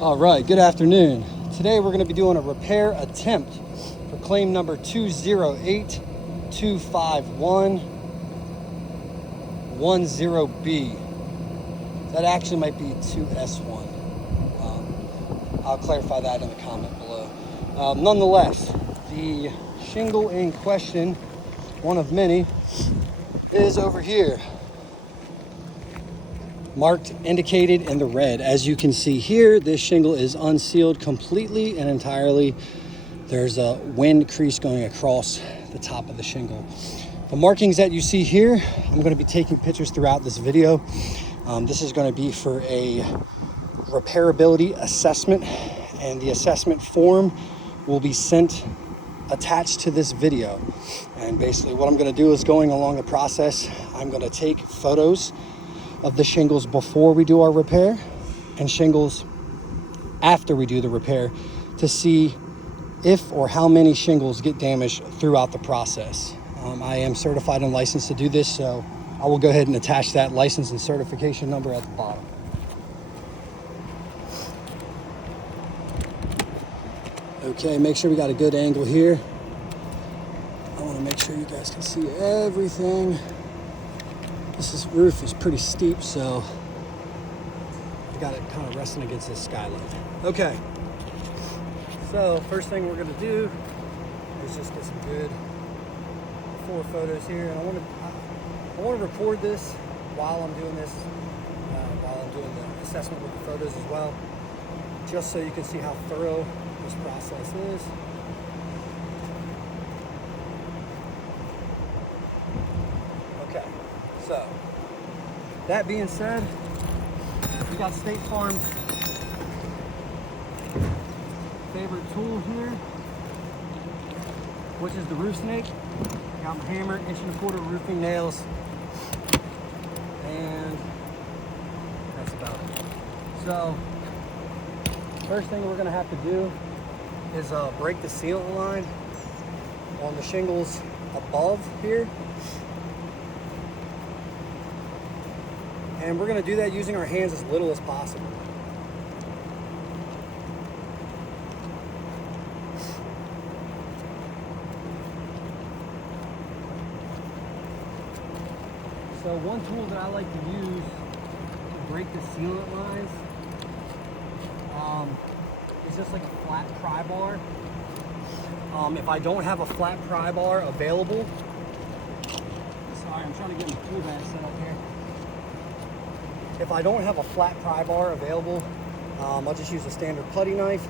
All right, good afternoon. Today we're going to be doing a repair attempt for claim number 2082S110B. That actually might be 2S1. I'll clarify that in the comment below. Nonetheless, the shingle in question, one of many, is over here. Marked, indicated in the red. As you can see here, this shingle is unsealed completely and entirely. There's a wind crease going across the top of the shingle. The markings that you see here, I'm going to be taking pictures throughout this video. This is going to be for a repairability assessment, and the assessment form will be sent attached to this video. And basically what I'm going to do is, going along the process, I'm going to take photos of the shingles before we do our repair and shingles after we do the repair to see if or how many shingles get damaged throughout the process. I am certified and licensed to do this, so I will go ahead and attach that license and certification number at the bottom. Okay, make sure we got a good angle here. I want to make sure you guys can see everything. This roof is pretty steep, so I got it kind of resting against this skylight. Okay, so first thing we're going to do is just get some good before photos here. And I want to record this while I'm doing this, while I'm doing the assessment with the photos as well, just so you can see how thorough this process is. Okay, so that being said, we got State Farm's favorite tool here, which is the roof snake. Got my hammer, 1.25" roofing nails, and that's about it. So first thing we're going to have to do is break the sealant line on the shingles above here. And we're going to do that using our hands as little as possible. So one tool that I like to use to break the sealant lines is just like a flat pry bar. If I don't have a flat pry bar available, sorry, I'm trying to get my tool bag set up here. If I don't have a flat pry bar available, I'll just use a standard putty knife,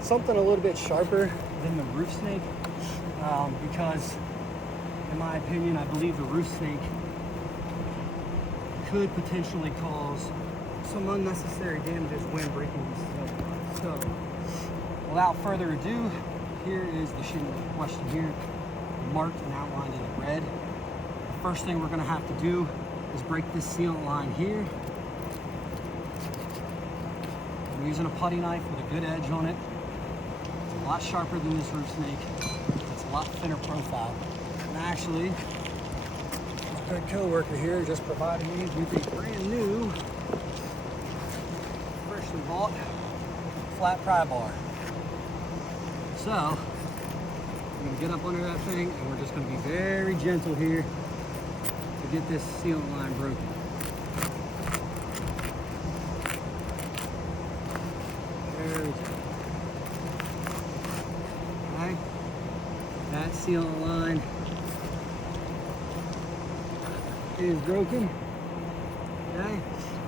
something a little bit sharper than the roof snake, because in my opinion, I believe the roof snake could potentially cause some unnecessary damages when breaking these sealant lines. So without further ado, here is the shingle in question here, marked and outlined in the red. The first thing we're going to have to do is break this sealant line here. I'm using a putty knife with a good edge on it. It's a lot sharper than this roof snake. It's a lot thinner profile. And actually, my good co-worker here just provided me with a brand new, freshly bought flat pry bar. So I'm going to get up under that thing, and we're just going to be very gentle here to get this sealant line broken. Very gentle. Okay, that sealant line is broken. Okay,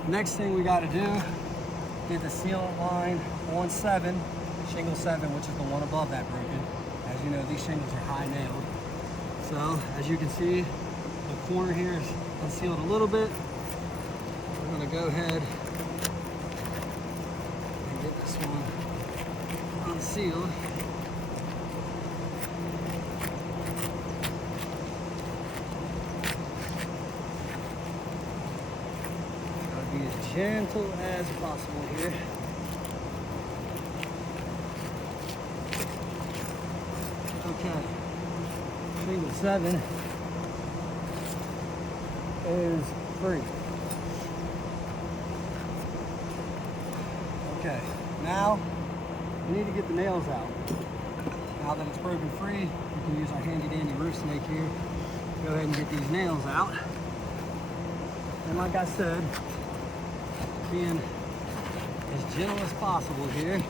next thing we got to do, get the sealant line on 7, shingle 7, which is the one above that broken. As you know, these shingles are high nailed. So as you can see, the corner here is unsealed a little bit. We're going to go ahead and get this one unsealed. Try to be as gentle as possible here. Okay, shingle 7 is free. Okay, Now, we need to get the nails out. Now that it's broken free, we can use our handy dandy roof snake here. Go ahead and get these nails out. And like I said, being as gentle as possible here,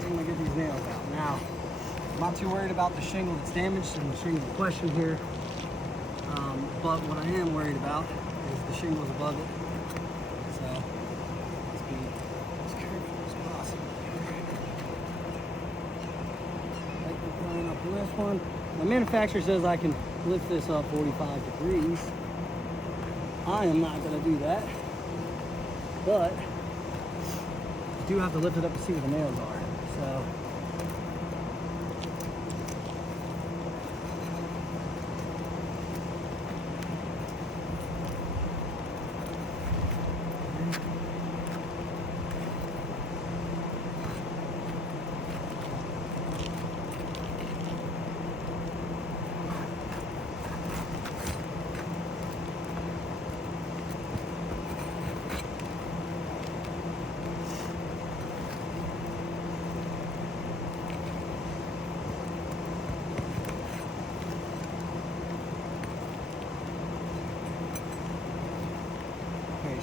I'm gonna get these nails out. Now, I'm not too worried about the shingle that's damaged and the shingle in question here. But what I am worried about is the shingles above it. So, let's be as careful as possible. Like we're going up on this one. The manufacturer says I can lift this up 45 degrees. I am not going to do that. But, I do have to lift it up to see where the nails are. So,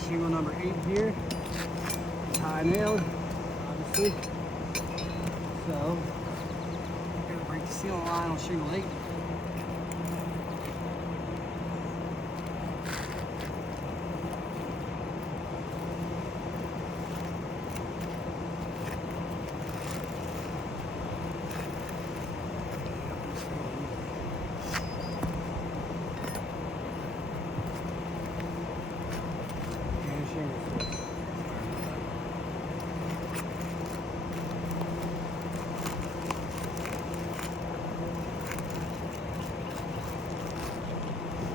shingle number 8 here, it's high nailed, obviously. So, we're gonna break the sealing line on shingle 8.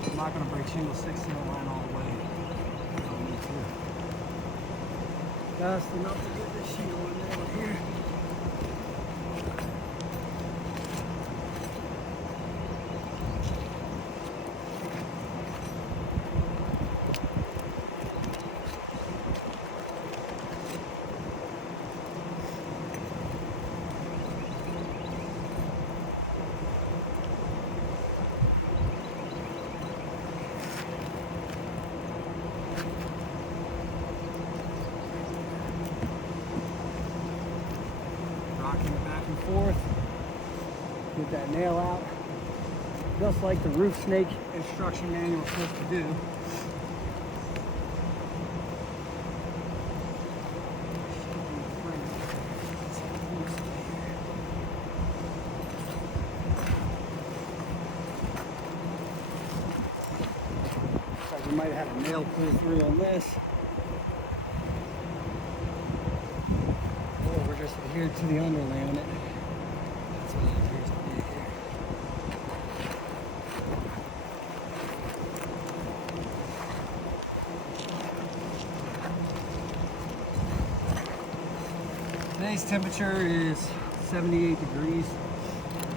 I'm not going to break shingle 6 seal line all the way. I don't need to. Just enough to get this shingle in there here. Rocking it back and forth. Get that nail out. Just like the roof snake instruction manual is supposed to do. Looks like we might have had a nail pull through on this. Just adhered to the under laminate. That's what it appears to be here. Today's temperature is 78 degrees,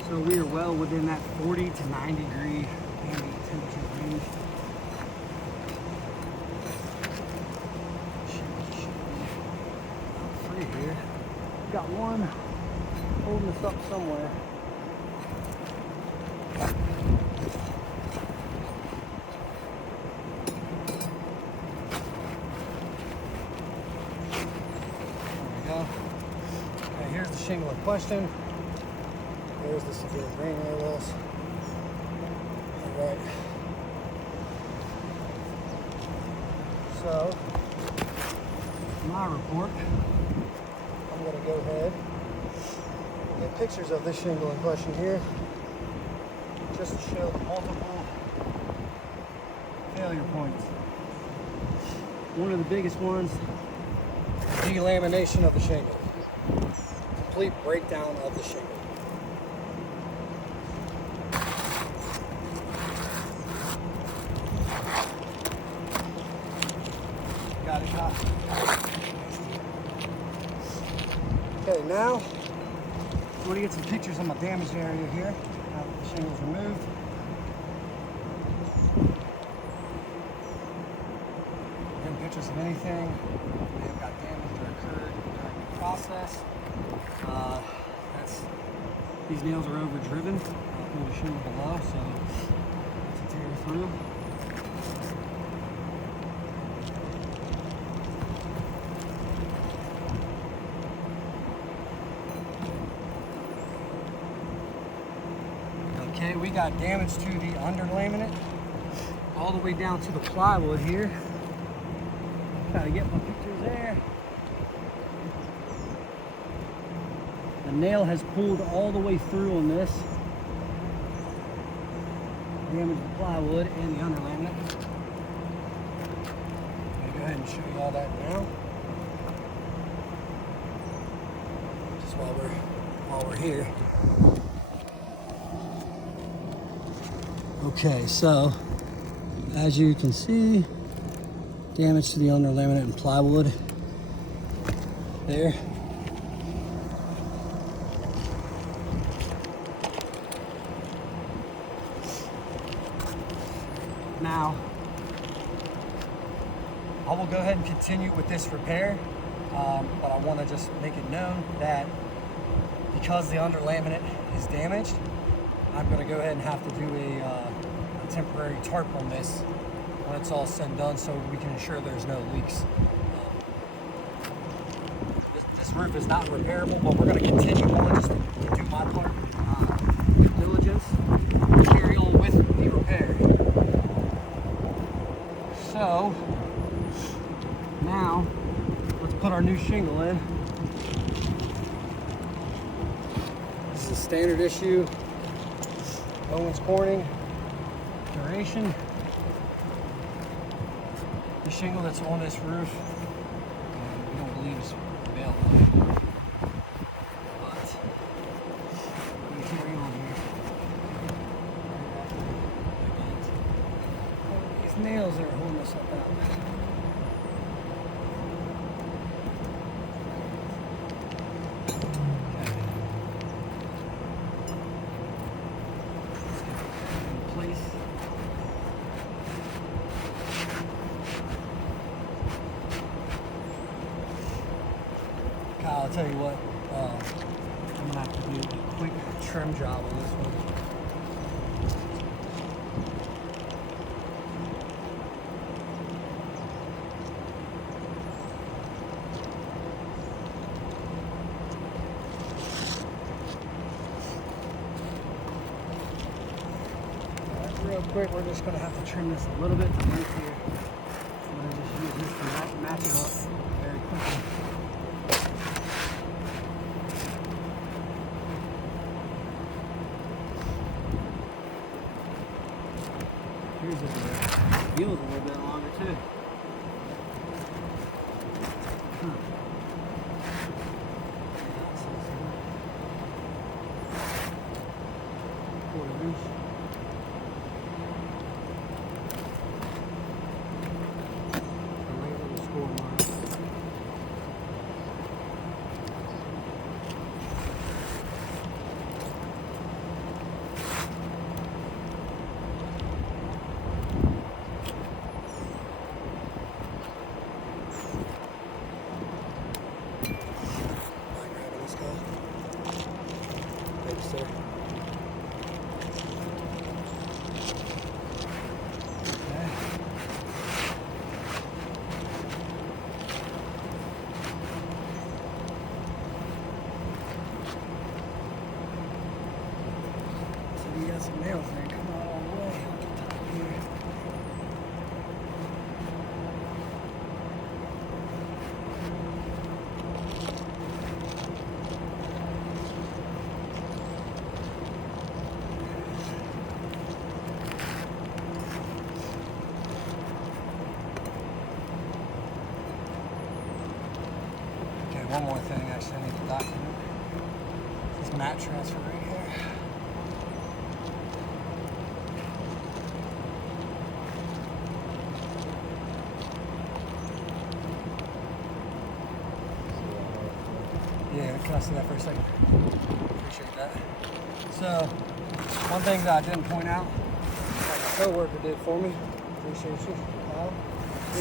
so we are well within that 40 to 90 degree ambient temperature range. Here. Got one holding us up somewhere. There we go. Okay, here's the shingle in question. There's the severe grain air loss. All right. So, my report. I'm going to go ahead and get pictures of this shingle in question here, just to show the multiple failure points. One of the biggest ones, delamination of the shingle. Complete breakdown of the shingle. Got it caught. Okay, now I'm going to get some pictures of my damaged area here, now that the shingle's removed. Getting pictures of anything that may have got damaged or occurred. These nails are over driven on the shingle below, so let's tear through. Okay, we got damage to the under laminate all the way down to the plywood here. Try to get my pictures there. The nail has pulled all the way through on this. Damaged the plywood and the under laminate. I'm gonna go ahead and show you all that now. Just while we're here. Okay, so as you can see, damage to the under laminate and plywood there. Now, I will go ahead and continue with this repair, but I want to just make it known that because the under laminate is damaged, I'm going to go ahead and have to do a temporary tarp on this when it's all said and done, so we can ensure there's no leaks. This roof is not repairable, but we're going to continue on just to do my part with diligence, carry on with the repair. So now let's put our new shingle in. This is a standard issue Owens Corning duration. The shingle that's on this roof, we don't believe is available, but we can carry on here. These nails are holding us up out. I'll tell you what, I'm gonna have to do a quick trim job on this one. All right, real quick, we're just gonna have to trim this a little bit to length here. I'm gonna just use this to match it up very quickly. Here's it. Feels a little bit longer too. Quarter inch. A right little score mark. Sir. So we got some nails there coming out all the way up the top here. One more thing actually I need to document. This mat transfer right here. Yeah, can I see that for a second? Appreciate that. So, one thing that I didn't point out, like my co-worker did for me, appreciate you,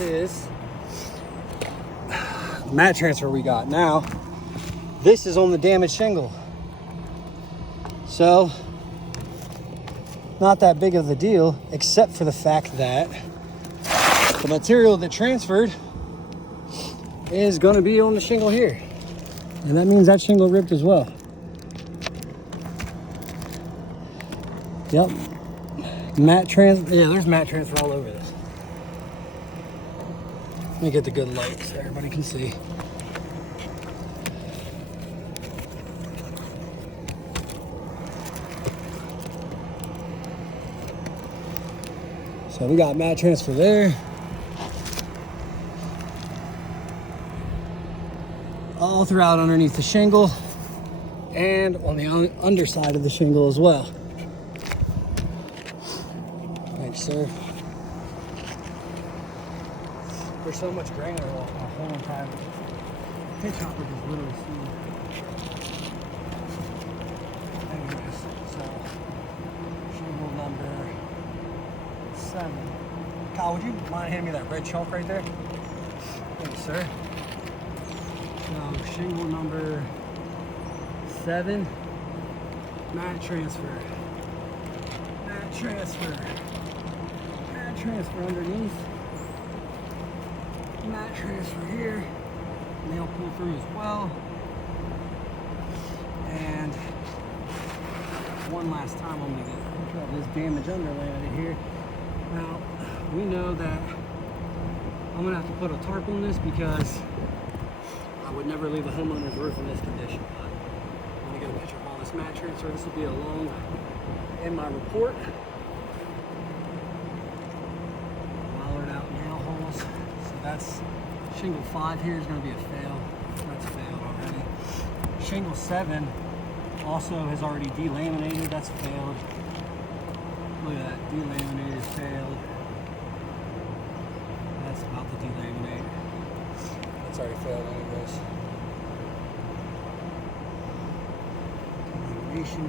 is mat transfer we got. Now, this is on the damaged shingle. So, not that big of a deal, except for the fact that the material that transferred is going to be on the shingle here. And that means that shingle ripped as well. Yep. Mat transfer. Yeah, there's mat transfer all over this. Let me get the good light so everybody can see. So we got mat transfer there. All throughout underneath the shingle and on the underside of the shingle as well. Thanks, sir. There's so much grain on the whole entire pitch hopper is literally smooth. Anyways, so shingle number 7. Kyle, would you mind handing me that red chalk right there? Thanks, sir. So shingle number 7. Mat transfer. Mat transfer. Mat transfer underneath. Mat transfer here. Nail pull through as well. And one last time I'm going to get this damage underlayment here. Now, we know that I'm going to have to put a tarp on this because I would never leave a homeowner's roof in this condition. But I'm going to get a picture of all this mat transfer. This will be along in my report. Wallered out nail holes. So that's shingle 5 here is going to be a fail. That's failed already. Shingle 7 also has already delaminated. That's failed. Look at that. Delaminated failed. That's about to delaminate. That's already failed anyways. Delamination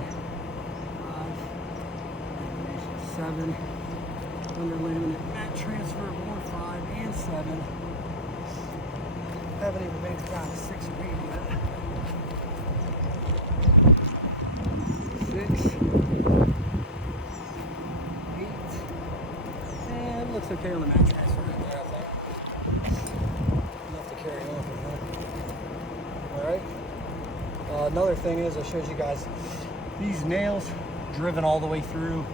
5. Delamination 7. Under laminate mat transfer more 5 and 7. Haven't even made it down to 6 or 8 yet. 6, 8, and looks okay on the mat transfer right there, I think. Enough to carry on from there. Alright. Another thing is, I showed you guys these nails driven all the way through.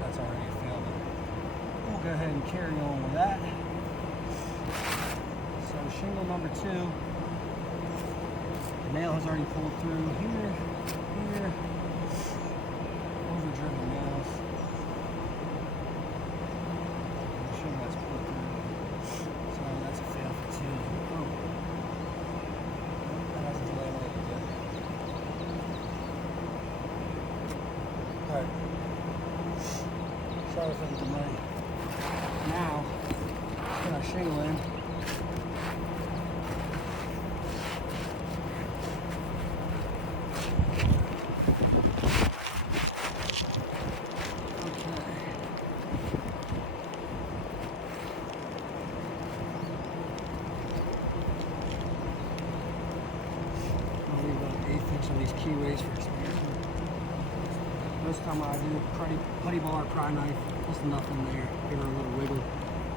That's already a fail. We'll go ahead and carry on with that. So shingle number 2, the nail has already pulled through here, here, over-driven nails. The shingle has pulled through, so that's a fail for 2. Oh, that hasn't delaminated yet. Alright, sorry for the delay. Now, let's get our shingle in. These keyways for expansion. Most of the time what I do, putty bar, pry knife, just nothing there. Give her a little wiggle.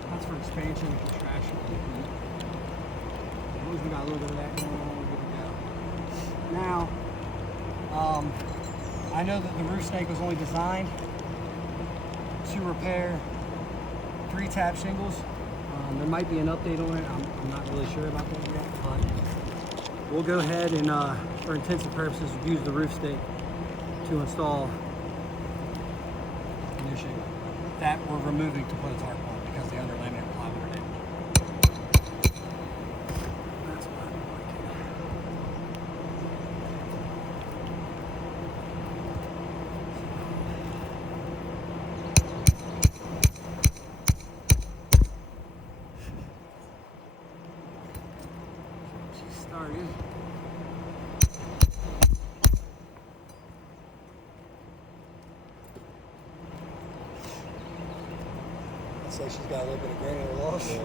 That's for expansion and contraction. As long as we got a little bit of that going on, we're good to go. Now, I know that the roof snake was only designed to repair 3-tap shingles. There might be an update on it. I'm not really sure about that yet, but we'll go ahead and, for intensive purposes, use the roof stake to install a new shingle that we're removing to put a tarp on because the underlayment plywood are damaged. That's what I'm liking. She started. Looks like she's got a little bit of granular loss. Yeah,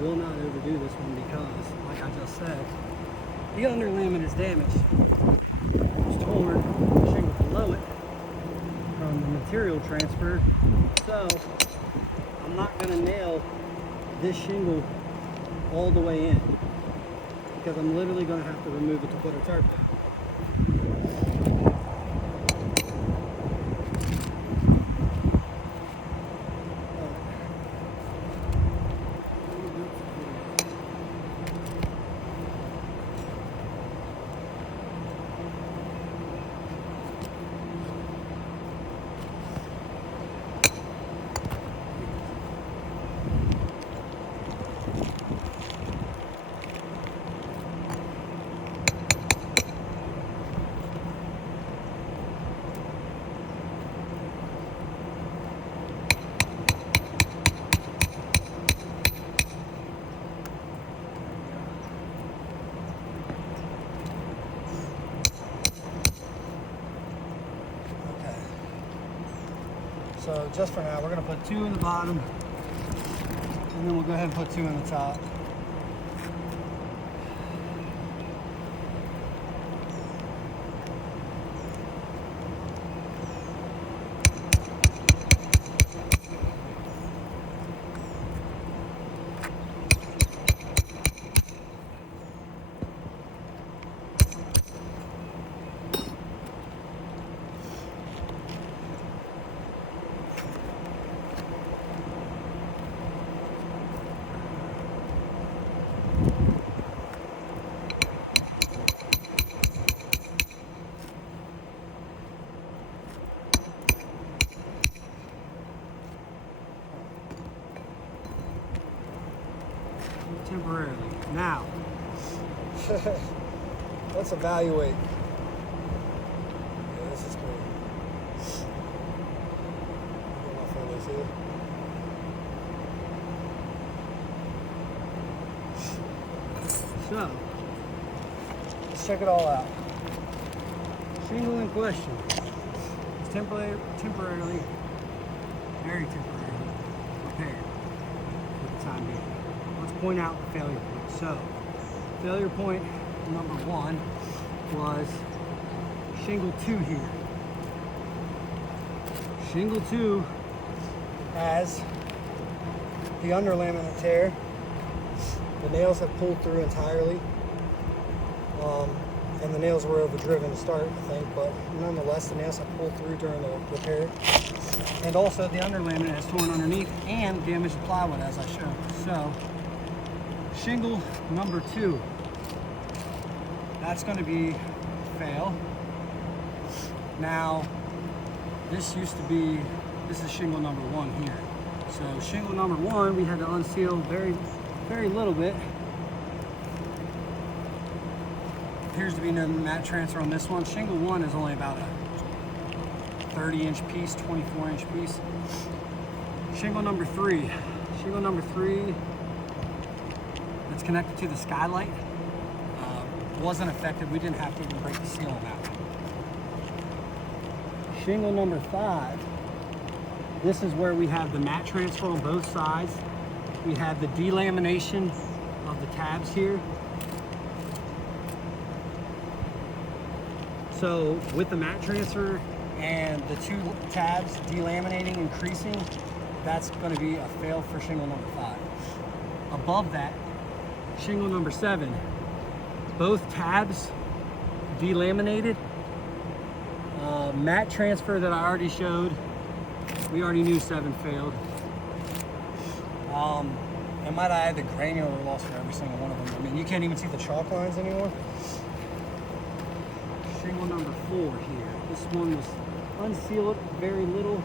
will not overdo this one because, like I just said, the underlayment is damaged. It's torn, the shingle below it from the material transfer. So I'm not going to nail this shingle all the way in because I'm literally going to have to remove it to put a tarp down. So just for now, we're going to put 2 in the bottom, and then we'll go ahead and put 2 in the top. Temporarily. Now, let's evaluate. Yeah, this is great. Get my photos here. So, let's check it all out. Shingle in question is temporarily, very temporarily repaired for the time being. Let's point out the failure point. So, failure point number 1 was shingle 2 here. Shingle 2 has the underlaminate tear. The nails have pulled through entirely. And the nails were overdriven to start, I think, but nonetheless, the nails have pulled through during the repair. And also, the underlaminate has torn underneath and damaged the plywood, as I showed. So, shingle number 2, that's going to be fail. Now, this is shingle number 1 here. So shingle number 1, we had to unseal very little bit. Appears to be no mat transfer on this one. Shingle 1 is only about a 30-inch piece, 24-inch piece. Shingle number 3. Shingle number 3, it's connected to the skylight. Wasn't affected. We didn't have to even break the seal on that one. Shingle number 5. This is where we have the mat transfer on both sides. We have the delamination of the tabs here. So with the mat transfer and the 2 tabs delaminating and creasing, that's going to be a fail for shingle number 5. Above that, shingle number 7, both tabs delaminated. Mat transfer that I already showed, we already knew 7 failed. And might I add the granular loss for every single one of them. I mean, you can't even see the chalk lines anymore. Shingle number 4 here. This one was unsealed very little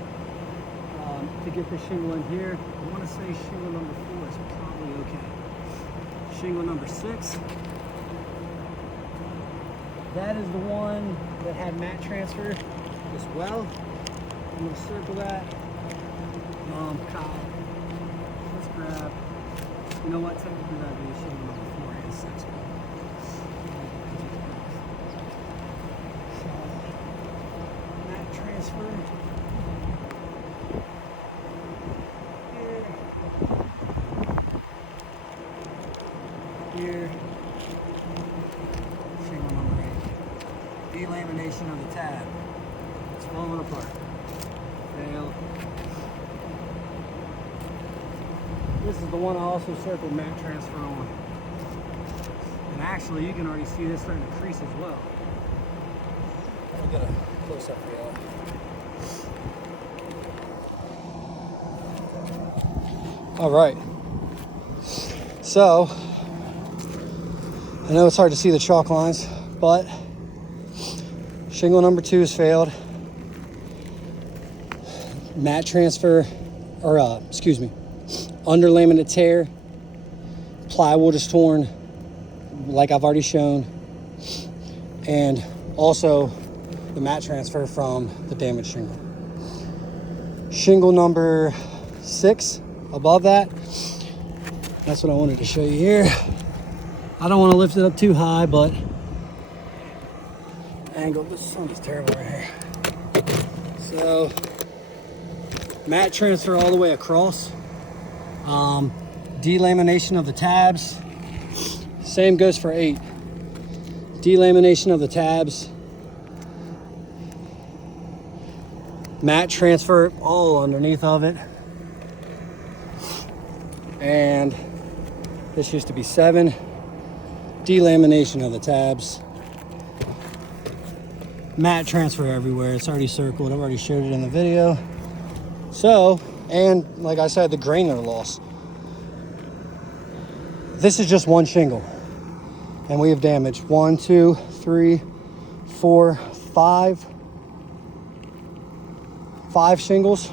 to get the shingle in here. I want to say shingle number 4 is probably okay. Shingle number 6. That is the one that had mat transfer as well. I'm going to circle that. Kyle, let's grab, you know what, technically that would be shingle number 4 and 6. Mat transfer. Here. part. Fail. This is the one I also circled mat transfer on. And actually, you can already see this starting to crease as well. I'll get a close-up for y'all. All right. So, I know it's hard to see the chalk lines, but shingle number 2 has failed. Mat transfer, or under laminate tear. Plywood is torn, like I've already shown. And also the mat transfer from the damaged shingle. Shingle number 6 above that. That's what I wanted to show you here. I don't want to lift it up too high, but angle, this sun is terrible right here. So, mat transfer all the way across. Delamination of the tabs. Same goes for 8. Delamination of the tabs. Mat transfer all underneath of it. And this used to be 7. Delamination of the tabs. Mat transfer everywhere. It's already circled. I've already showed it in the video. So, and like I said, the grainer loss. This is just one shingle. And we have damaged 1, 2, 3, 4, 5 shingles.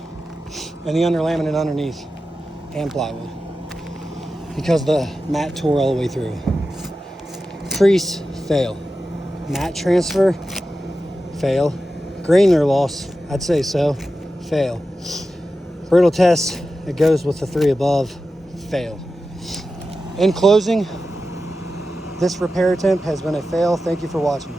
And the underlaminate underneath. And plywood. Because the mat tore all the way through. Crease, fail. Mat transfer, fail. Grainer loss, I'd say so, fail. Brittle test, it goes with the 3 above, fail. In closing, this repair attempt has been a fail. Thank you for watching.